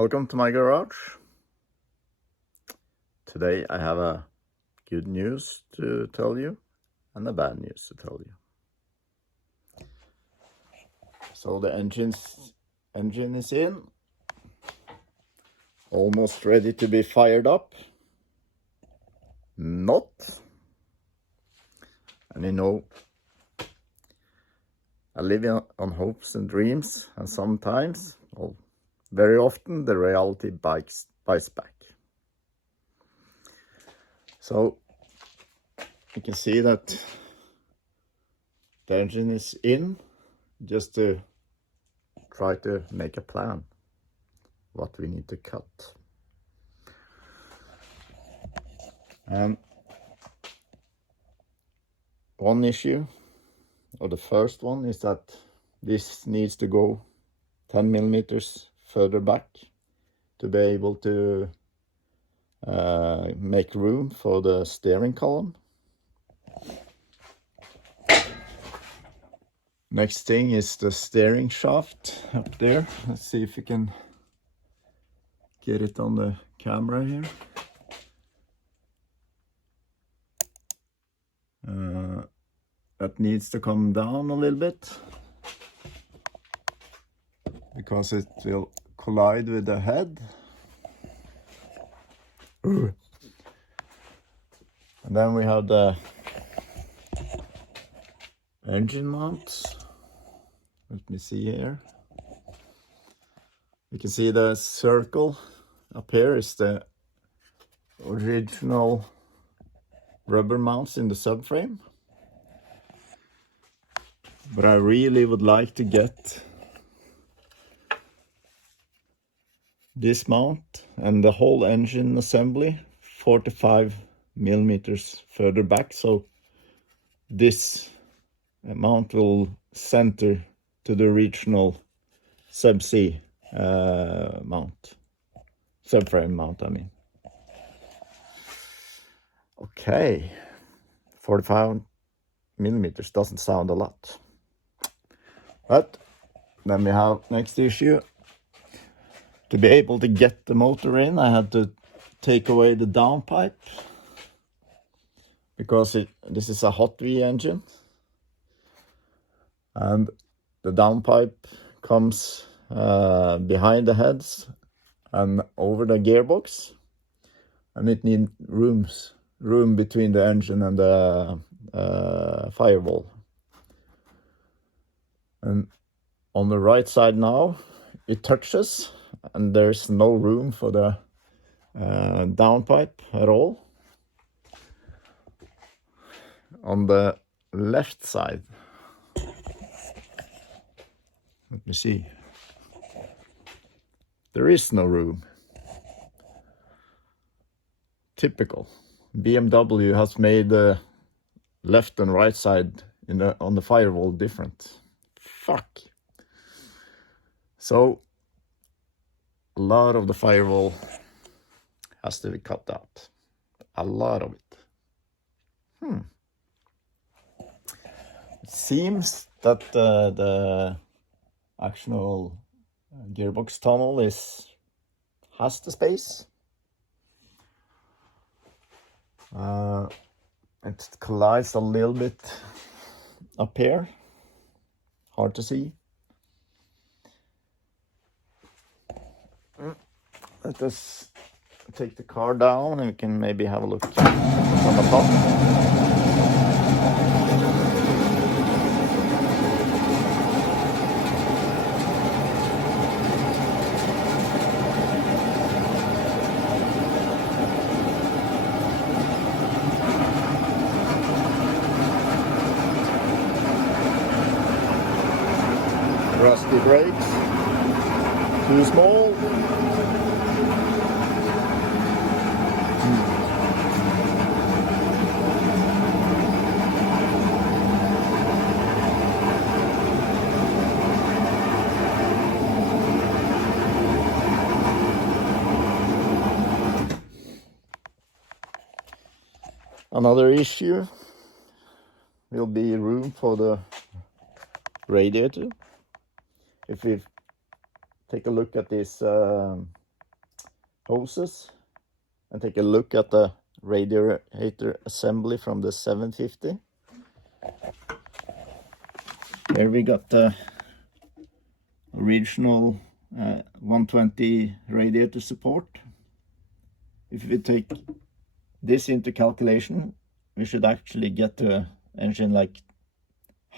Welcome to my garage. Today I have a good news to tell you and a bad news to tell you. So the engine is in, almost ready to be fired up. Not. And you know, I live on hopes and dreams, and sometimes, well, very often, the reality bites back. So you can see that the engine is in, just to try to make a plan what we need to cut. One issue, or the first one, is that this needs to go 10 millimeters further back to be able to make room for the steering column. Next thing is the steering shaft up there. Let's see if we can get it on the camera here. That needs to come down a little bit because it will collide with the head. And then we have the engine mounts. Let me see here. You can see the circle up here is the original rubber mounts in the subframe. But I really would like to get this mount and the whole engine assembly 45 millimeters further back, so this mount will center to the original subsea mount, subframe mount, I mean. Okay, 45 millimeters doesn't sound a lot. But then we have next issue. To be able to get the motor in, I had to take away the downpipe because this is a hot V engine, and the downpipe comes behind the heads and over the gearbox, and it needs room between the engine and the firewall. And on the right side now, it touches, and there's no room for the downpipe at all. On the left side, let me see, there is no room. Typical. BMW has made the left and right side on the firewall different. Fuck. So a lot of the firewall has to be cut out. A lot of it. It seems that the actual gearbox tunnel has the space. It collides a little bit up here. Hard to see. Let us take the car down and we can maybe have a look from the top. Rusty brakes, too small. Another issue will be room for the radiator. If we take a look at this hoses and take a look at the radiator assembly from the 750. Here we got the original 120 radiator support. If we take this into calculation, we should actually get the engine like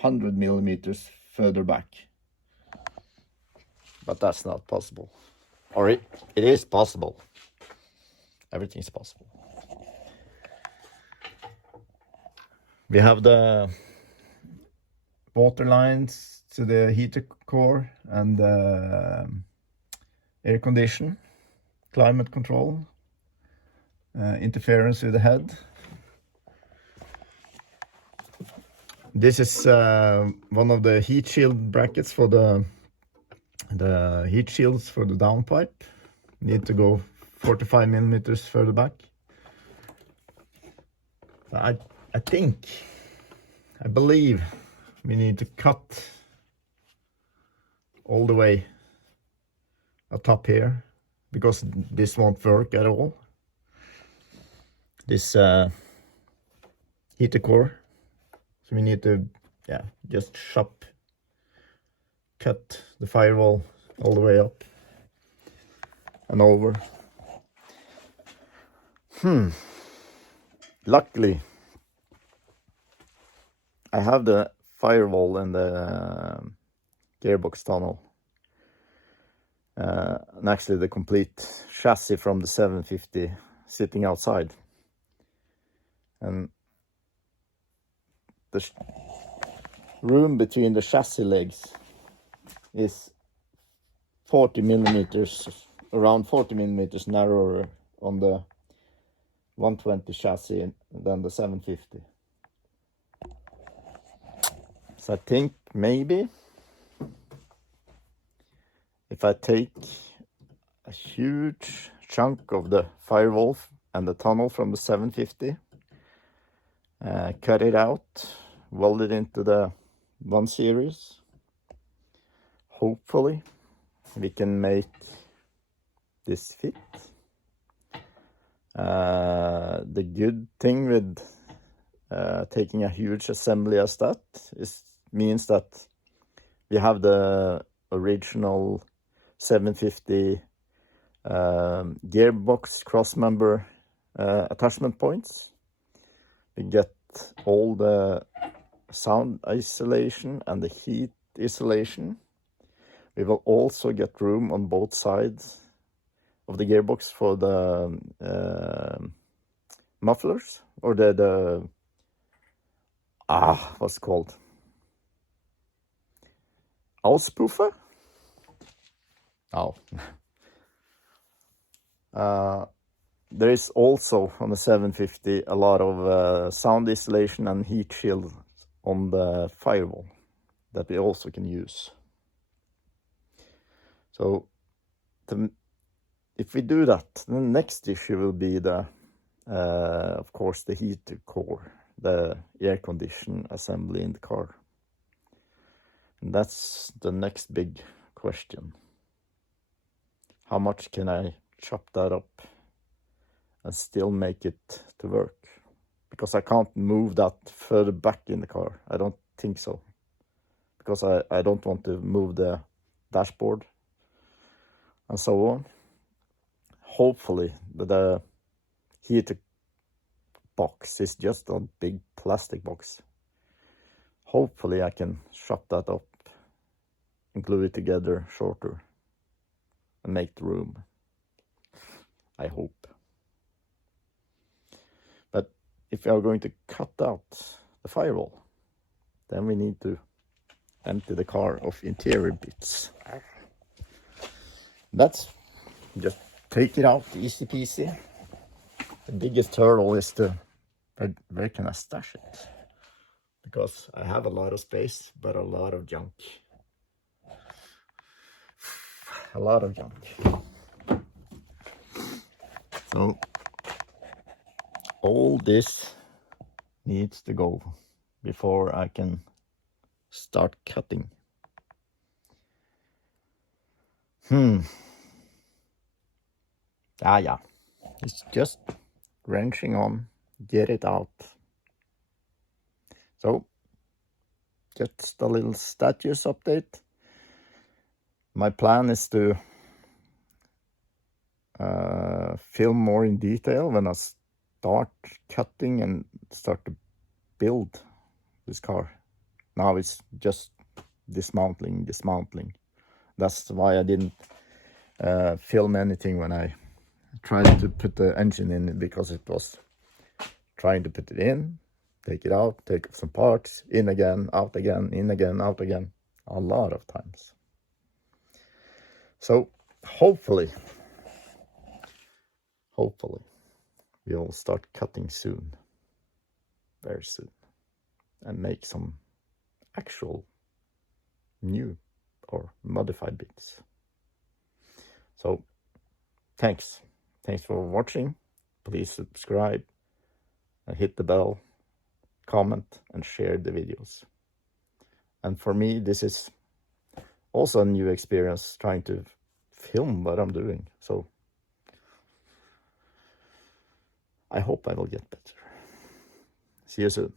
100 millimeters further back. But that's not possible. Or it is possible. Everything's possible. We have the water lines to the heater core and the air condition, climate control, interference with the head. This is one of the heat shield brackets for the heat shields for the downpipe. Need to go 45 millimeters further back. I believe we need to cut all the way up top here, because this won't work at all. This heater core, so we need to just cut the firewall all the way up and over. Luckily I have the firewall and the gearbox tunnel, and actually the complete chassis from the 750 sitting outside, and the room between the chassis legs is 40 millimeters, around 40 millimeters narrower on the 120 chassis than the 750. So I think maybe if I take a huge chunk of the firewall and the tunnel from the 750, cut it out, weld it into the 1 series, hopefully we can make this fit. The good thing with taking a huge assembly as that means that we have the original 750 gearbox cross-member attachment points. We get all the sound isolation and the heat isolation. We will also get room on both sides of the gearbox for the mufflers, or what's it called? Auspuffer? Oh. There is also on the 750 a lot of sound isolation and heat shield on the firewall that we also can use. So if we do that, the next issue will be the of course the heater core, the air condition assembly in the car. And that's the next big question. How much can I chop that up and still make it to work? Because I can't move that further back in the car. I don't think so. Because I don't want to move the dashboard and so on. Hopefully the heater box is just a big plastic box. Hopefully I can chop that up and glue it together shorter and make the room. I hope. But if we are going to cut out the firewall, then we need to empty the car of interior bits. That's just take it out, easy peasy. The biggest hurdle is where can I stash it? Because I have a lot of space, but a lot of junk. A lot of junk. So all this needs to go before I can start cutting. Yeah, it's just wrenching on, get it out. So, just a little status update. My plan is to film more in detail when I start cutting and start to build this car. Now it's just dismantling. That's why I didn't film anything when I tried to put the engine in, because it was trying to put it in, take it out, take some parts, in again, out again, in again, out again, a lot of times. So hopefully we'll start cutting soon, very soon, and make some actual new or modified bits. So thanks for watching. Please subscribe and hit the bell, comment and share the videos. And for me, this is also a new experience, trying to film what I'm doing. So I hope I will get better. See you soon.